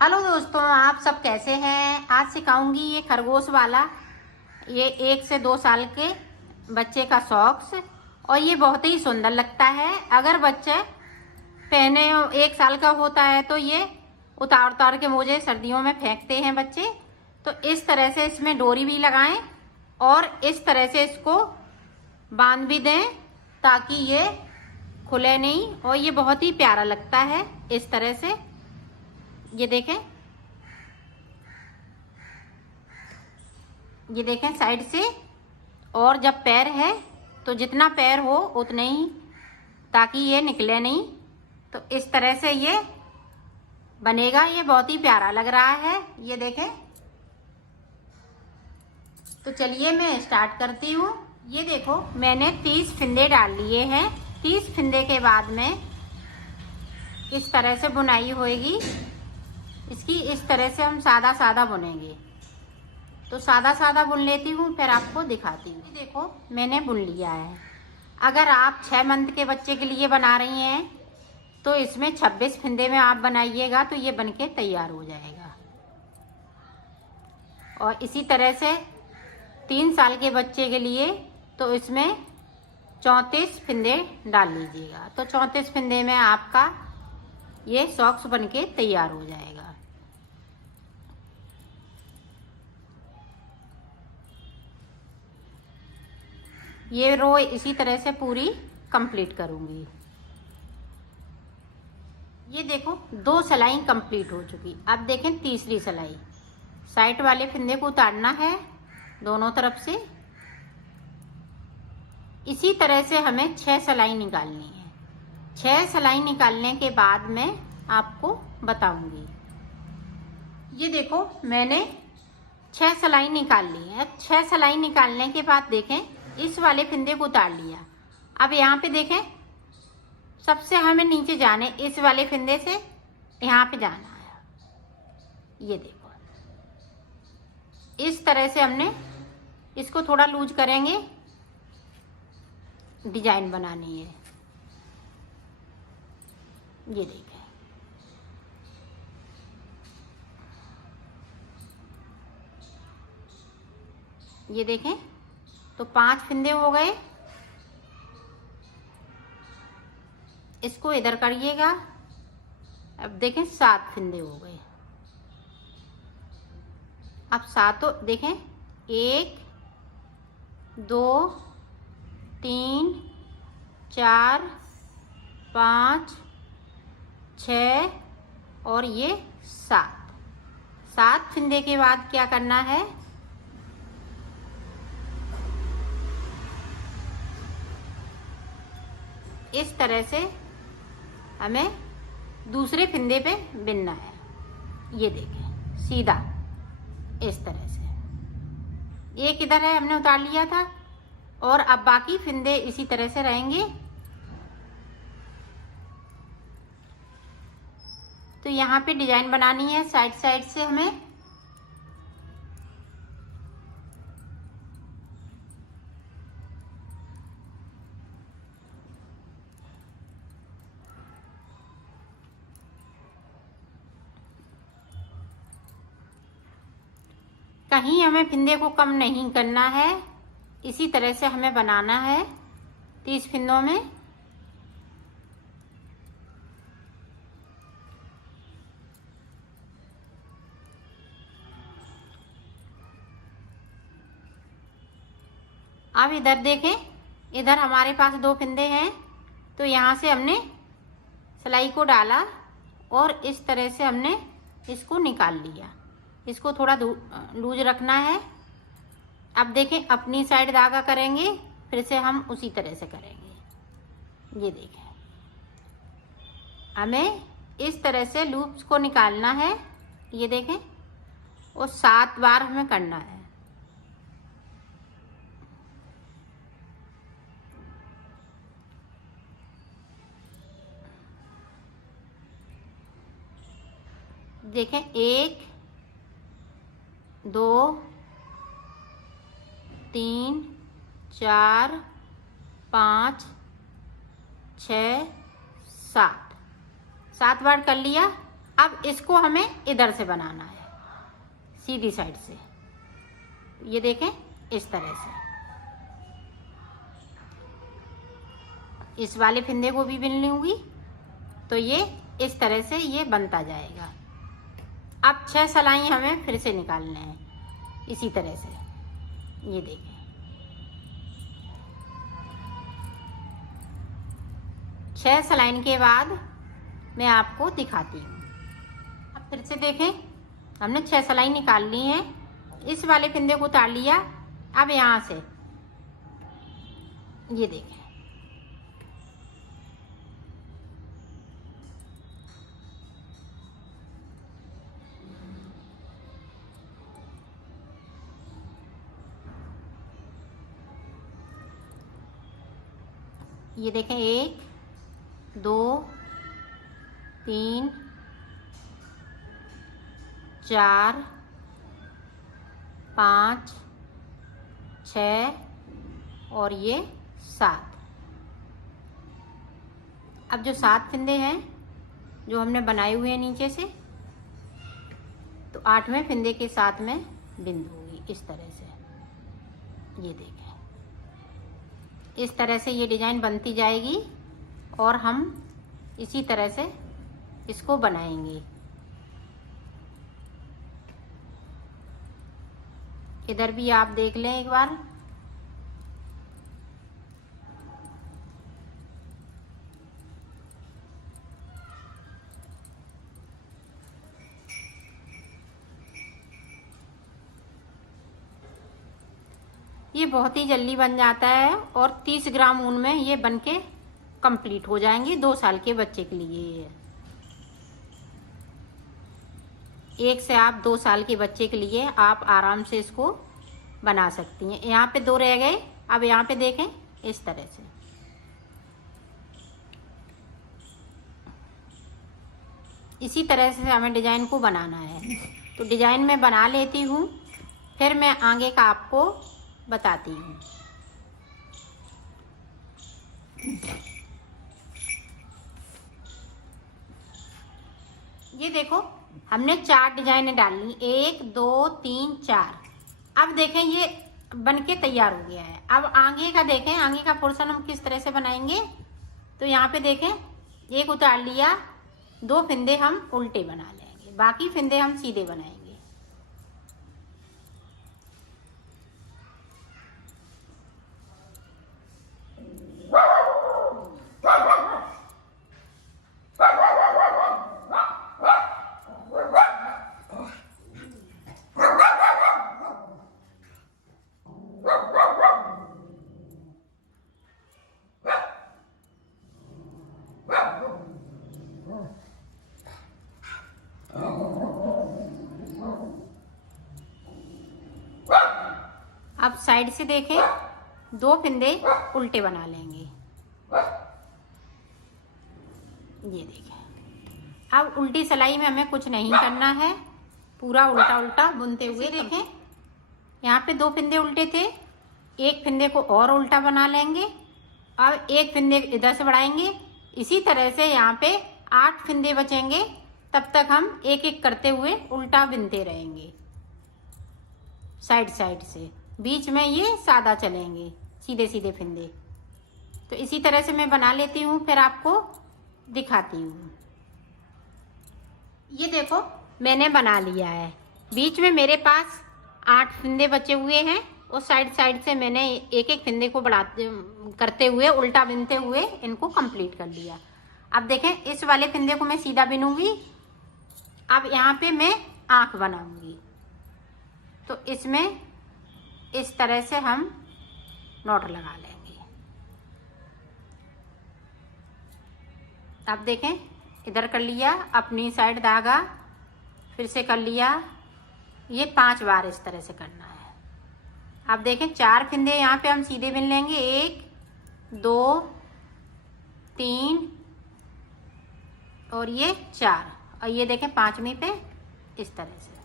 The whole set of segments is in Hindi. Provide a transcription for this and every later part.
हेलो दोस्तों, आप सब कैसे हैं। आज सिखाऊंगी ये खरगोश वाला, ये 1 से 2 साल के बच्चे का सॉक्स। और ये बहुत ही सुंदर लगता है। अगर बच्चे पहने 1 साल का होता है तो ये उतार उतार के मुझे सर्दियों में फेंकते हैं बच्चे। तो इस तरह से इसमें डोरी भी लगाएं और इस तरह से इसको बांध भी दें ताकि ये खुले नहीं। और ये बहुत ही प्यारा लगता है इस तरह से। ये देखें साइड से। और जब पैर है तो जितना पैर हो उतने ही, ताकि ये निकले नहीं। तो इस तरह से ये बनेगा। ये बहुत ही प्यारा लग रहा है, ये देखें। तो चलिए मैं स्टार्ट करती हूँ। ये देखो, मैंने 30 फिंदे डाल लिए हैं। 30 फिंदे के बाद में इस तरह से बुनाई होएगी इसकी। इस तरह से हम सादा सादा बुनेंगे। तो सादा सादा बुन लेती हूँ, फिर आपको दिखाती हूँ। देखो, मैंने बुन लिया है। अगर आप 6 मंथ के बच्चे के लिए बना रही हैं तो इसमें 26 फिंदे में आप बनाइएगा तो ये बनके तैयार हो जाएगा। और इसी तरह से 3 साल के बच्चे के लिए तो इसमें 34 फिंदे डाल लीजिएगा। तो 34 फिंदे में आपका ये सॉक्स बनके तैयार हो जाएगा। ये रो इसी तरह से पूरी कंप्लीट करूंगी। ये देखो, 2 सिलाई कंप्लीट हो चुकी। अब देखें तीसरी सिलाई। साइड वाले फिंदे को उतारना है दोनों तरफ से। इसी तरह से हमें 6 सिलाई निकालनी है। 6 सिलाई निकालने के बाद मैं आपको बताऊंगी। ये देखो, मैंने 6 सिलाई निकाल ली है। 6 सिलाई निकालने के बाद देखें, इस वाले फिंदे को उतार लिया। अब यहाँ पे देखें, सबसे हमें नीचे जाने, इस वाले फिंदे से यहाँ पे जाना है। ये देखो, इस तरह से हमने इसको थोड़ा लूज करेंगे, डिजाइन बनानी है। ये देखें, ये देखें। तो 5 फिंदे हो गए। इसको इधर करिएगा। अब देखें 7 फिंदे हो गए। अब सातों देखें, 1 2 3 4 5 6 और ये 7 फिंदे के बाद क्या करना है, इस तरह से हमें दूसरे फिंदे पे बिनना है। ये देखें, सीधा इस तरह से। एक इधर है, हमने उतार लिया था। और अब बाकी फिंदे इसी तरह से रहेंगे। तो यहाँ पे डिजाइन बनानी है साइड साइड से हमें। कहीं हमें फिंदे को कम नहीं करना है। इसी तरह से हमें बनाना है 30 फिंदों में। अब इधर देखें, इधर हमारे पास 2 फिंदे हैं। तो यहाँ से हमने सिलाई को डाला और इस तरह से हमने इसको निकाल लिया। इसको थोड़ा लूज रखना है। अब देखें, अपनी साइड धागा करेंगे, फिर से हम उसी तरह से करेंगे। ये देखें, हमें इस तरह से लूप्स को निकालना है। ये देखें, और 7 बार हमें करना है। देखें, 1 2 3 4 5 6 7 बार कर लिया। अब इसको हमें इधर से बनाना है, सीधी साइड से। ये देखें इस तरह से। इस वाले फंदे को भी बिन लूँगी तो ये इस तरह से ये बनता जाएगा। अब 6 सलाई हमें फिर से निकालने हैं इसी तरह से। ये देखें, छह सलाइन के बाद मैं आपको दिखाती हूँ। अब फिर से देखें, हमने 6 सलाई निकाल ली हैं। इस वाले फंदे को उतार लिया। अब यहाँ से ये देखें, ये देखें 1 2 3 4 5 6 और ये 7। अब जो 7 फंदे हैं जो हमने बनाए हुए हैं नीचे से, तो 8वें फंदे के साथ में बिंदु होगी इस तरह से। ये देखें, इस तरह से ये डिजाइन बनती जाएगी और हम इसी तरह से इसको बनाएंगे। इधर भी आप देख लें एक बार। ये बहुत ही जल्दी बन जाता है और 30 ग्राम ऊन में ये बनके कंप्लीट हो जाएंगे 2 साल के बच्चे के लिए। 1 से आप 2 साल के बच्चे के लिए आप आराम से इसको बना सकती हैं। यहाँ पे 2 रह गए। अब यहाँ पे देखें इस तरह से। इसी तरह से हमें डिजाइन को बनाना है। तो डिजाइन मैं बना लेती हूँ, फिर मैं आगे का आपको बताती हूँ। ये देखो, हमने 4 डिजाइनें डाली, 1 2 3 4। अब देखें ये बनके तैयार हो गया है। अब आगे का देखें, आगे का पोर्शन हम किस तरह से बनाएंगे। तो यहाँ पे देखें, एक उतार लिया, 2 फंदे हम उल्टे बना लेंगे, बाकी फंदे हम सीधे बनाएंगे। अब साइड से देखें, 2 फंदे उल्टे बना लेंगे। ये देखें, अब उल्टी सिलाई में हमें कुछ नहीं करना है, पूरा उल्टा उल्टा बुनते हुए। देखें, यहाँ पे 2 फंदे उल्टे थे, 1 फंदे को और उल्टा बना लेंगे। अब 1 फंदे इधर से बढ़ाएंगे। इसी तरह से यहाँ पे 8 फंदे बचेंगे, तब तक हम एक एक करते हुए उल्टा बुनते रहेंगे साइड साइड से। बीच में ये सादा चलेंगे, सीधे सीधे फंदे। तो इसी तरह से मैं बना लेती हूँ, फिर आपको दिखाती हूँ। ये देखो, मैंने बना लिया है। बीच में मेरे पास 8 फंदे बचे हुए हैं और साइड साइड से मैंने एक एक फंदे को बढ़ाते करते हुए उल्टा बिनते हुए इनको कंप्लीट कर लिया। अब देखें, इस वाले फंदे को मैं सीधा बिनूंगी। अब यहाँ पे मैं आँख बनाऊंगी। तो इसमें इस तरह से हम नॉट लगा लेंगे। अब देखें, इधर कर लिया, अपनी साइड धागा फिर से कर लिया। ये 5 बार इस तरह से करना है। अब देखें, 4 फंदे यहाँ पे हम सीधे बिन लेंगे, 1 2 3 और ये 4। और ये देखें 5वीं पे इस तरह से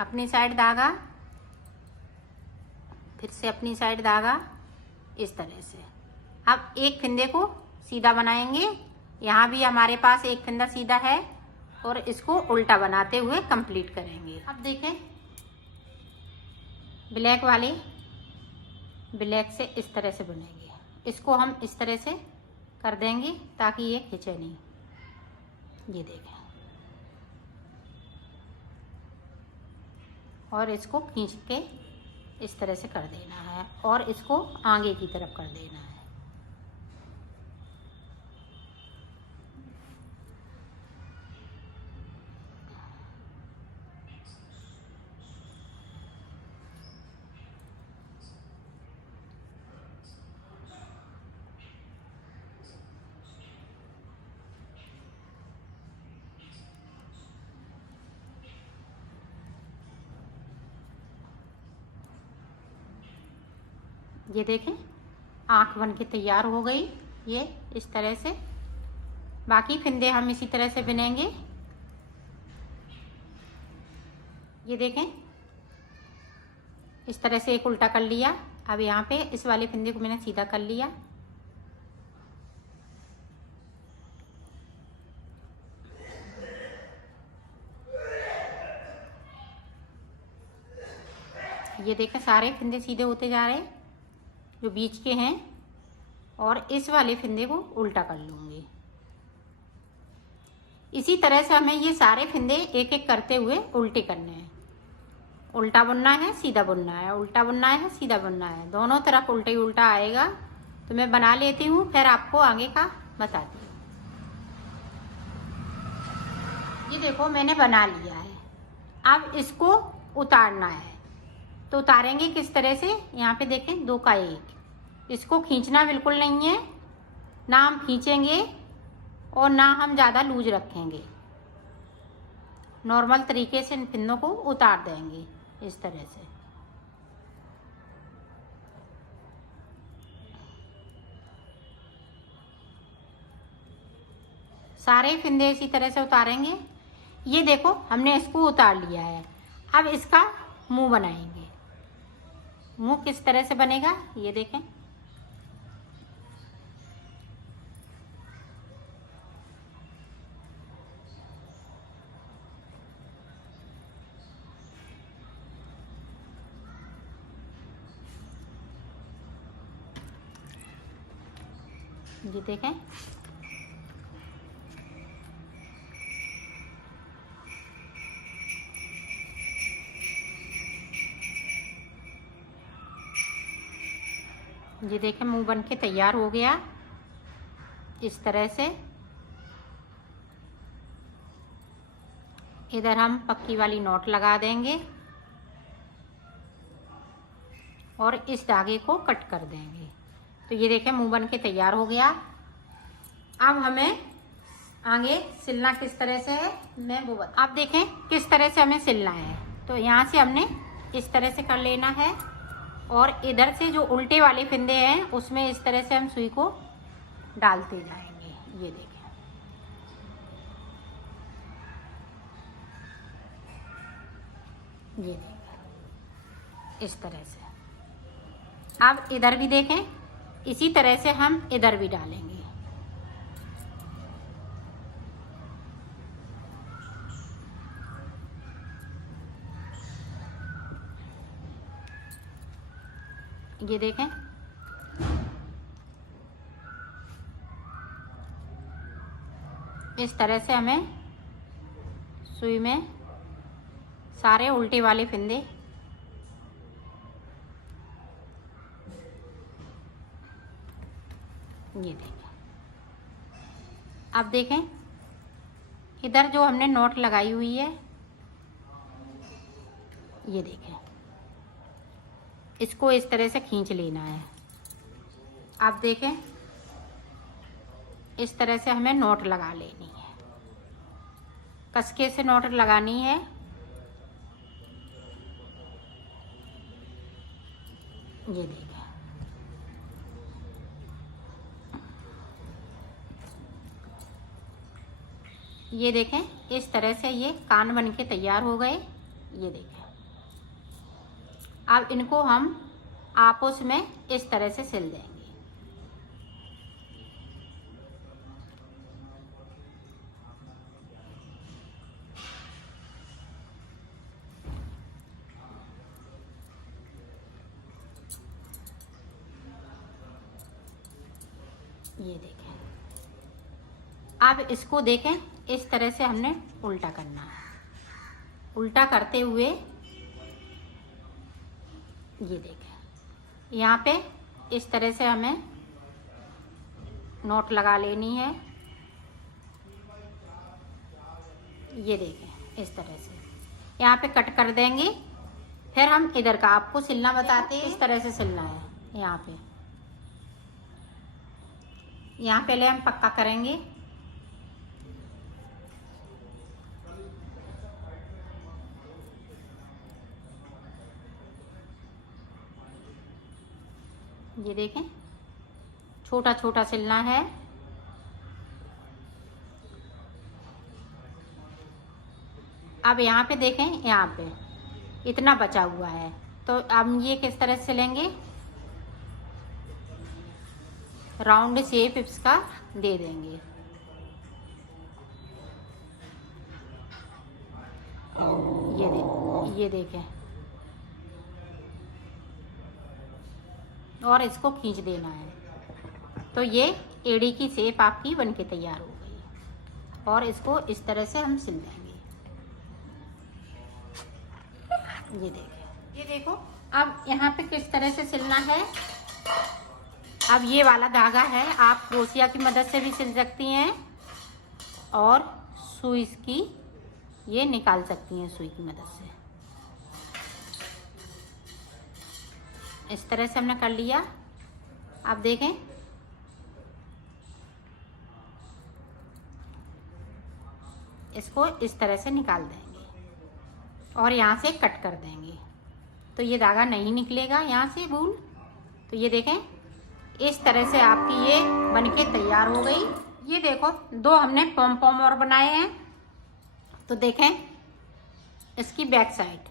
अपनी साइड धागा, फिर से अपनी साइड धागा, इस तरह से। अब एक फंदे को सीधा बनाएंगे यहाँ भी हमारे पास एक फंदा सीधा है और इसको उल्टा बनाते हुए कंप्लीट करेंगे। अब देखें ब्लैक वाले ब्लैक से इस तरह से बुनेंगे, इसको हम इस तरह से कर देंगे ताकि ये खींचे नहीं। ये देखें, और इसको खींच के इस तरह से कर देना है और इसको आगे की तरफ कर देना है। ये देखें आँख बन के तैयार हो गई, ये इस तरह से। बाकी फिंदे हम इसी तरह से बुनेंगे। ये देखें इस तरह से एक उल्टा कर लिया। अब यहाँ पे इस वाले फिंदे को मैंने सीधा कर लिया। ये देखें सारे फिंदे सीधे होते जा रहे हैं जो बीच के हैं, और इस वाले फिंदे को उल्टा कर लूँगी। इसी तरह से हमें ये सारे फिंदे एक एक करते हुए उल्टे करने हैं। उल्टा बुनना है, सीधा बुनना है, उल्टा बुनना है, सीधा बुनना है, दोनों तरफ उल्टा ही उल्टा आएगा। तो मैं बना लेती हूँ, फिर आपको आगे का बताती हूँ। ये देखो मैंने बना लिया है। अब इसको उतारना है, तो उतारेंगे किस तरह से? यहाँ पे देखें 2 का 1। इसको खींचना बिल्कुल नहीं है, ना हम खींचेंगे और ना हम ज़्यादा लूज रखेंगे। नॉर्मल तरीके से इन फिंदों को उतार देंगे इस तरह से। सारे फिंदे इसी तरह से उतारेंगे। ये देखो हमने इसको उतार लिया है। अब इसका मुंह बनाएंगे। मुंह किस तरह से बनेगा ये देखें। ये देखें ये देखें मुंह बन के तैयार हो गया इस तरह से। इधर हम पक्की वाली नॉट लगा देंगे और इस धागे को कट कर देंगे। तो ये देखें मुंह बन के तैयार हो गया। अब हमें आगे सिलना किस तरह से है मैं वो बता। आप देखें किस तरह से हमें सिलना है। तो यहाँ से हमने इस तरह से कर लेना है और इधर से जो उल्टे वाले फिंदे हैं उसमें इस तरह से हम सुई को डालते जाएंगे। ये देखें ये देखें इस तरह से। अब इधर भी देखें इसी तरह से हम इधर भी डालेंगे। ये देखें इस तरह से हमें सुई में सारे उल्टे वाले फिंदे ये देखें। अब देखें इधर जो हमने नॉट लगाई हुई है ये देखें इसको इस तरह से खींच लेना है। आप देखें इस तरह से हमें नॉट लगा लेनी है, कसके से नॉट लगानी है। ये देखें ये देखें इस तरह से ये कान बन के तैयार हो गए। ये देखें अब इनको हम आपस में इस तरह से सिल देंगे। ये देखें। अब इसको देखें, इस तरह से हमने उल्टा करना है। उल्टा करते हुए ये देखें, यहाँ पे इस तरह से हमें नोट लगा लेनी है। ये देखें, इस तरह से यहाँ पे कट कर देंगे। फिर हम इधर का आपको सिलना बताते हैं। इस तरह से सिलना है। यहाँ पहले हम पक्का करेंगे। ये देखें, छोटा छोटा सिलना है। अब यहाँ पे देखें, यहाँ पे इतना बचा हुआ है, तो हम ये किस तरह से सिलेंगे, राउंड शेप इसका दे देंगे। ये देखें, और इसको खींच देना है। तो ये एड़ी की शेप आपकी बनके तैयार हो गई। और इसको इस तरह से हम सिल देंगे। ये देखो, अब यहाँ पे किस तरह से सिलना है। अब ये वाला धागा है, आप क्रोशिया की मदद से भी सिल सकती हैं और सुई की ये निकाल सकती हैं सुई की मदद से। इस तरह से हमने कर लिया। आप देखें, इसको इस तरह से निकाल देंगे और यहाँ से कट कर देंगे, तो ये धागा नहीं निकलेगा यहाँ से भूल। तो ये देखें, इस तरह से आपकी ये बनके तैयार हो गई। ये देखो, दो हमने पॉम पॉम और बनाए हैं। तो देखें, इसकी बैक साइड,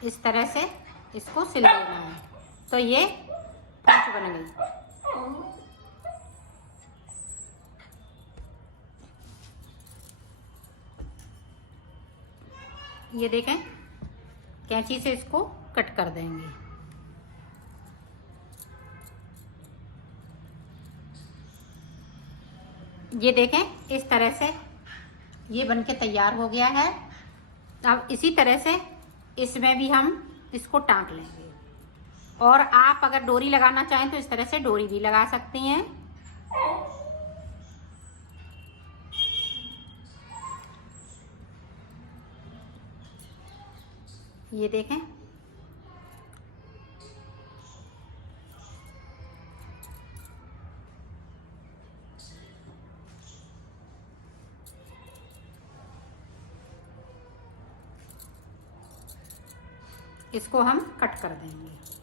इस तरह से इसको सिल देना है। तो ये पूंछ बन गई। ये देखें, कैंची से इसको कट कर देंगे। ये देखें, इस तरह से ये बनके तैयार हो गया है। अब इसी तरह से इसमें भी हम इसको टांक लेंगे। और आप अगर डोरी लगाना चाहें तो इस तरह से डोरी भी लगा सकती हैं। ये देखें, इसको हम कट कर देंगे।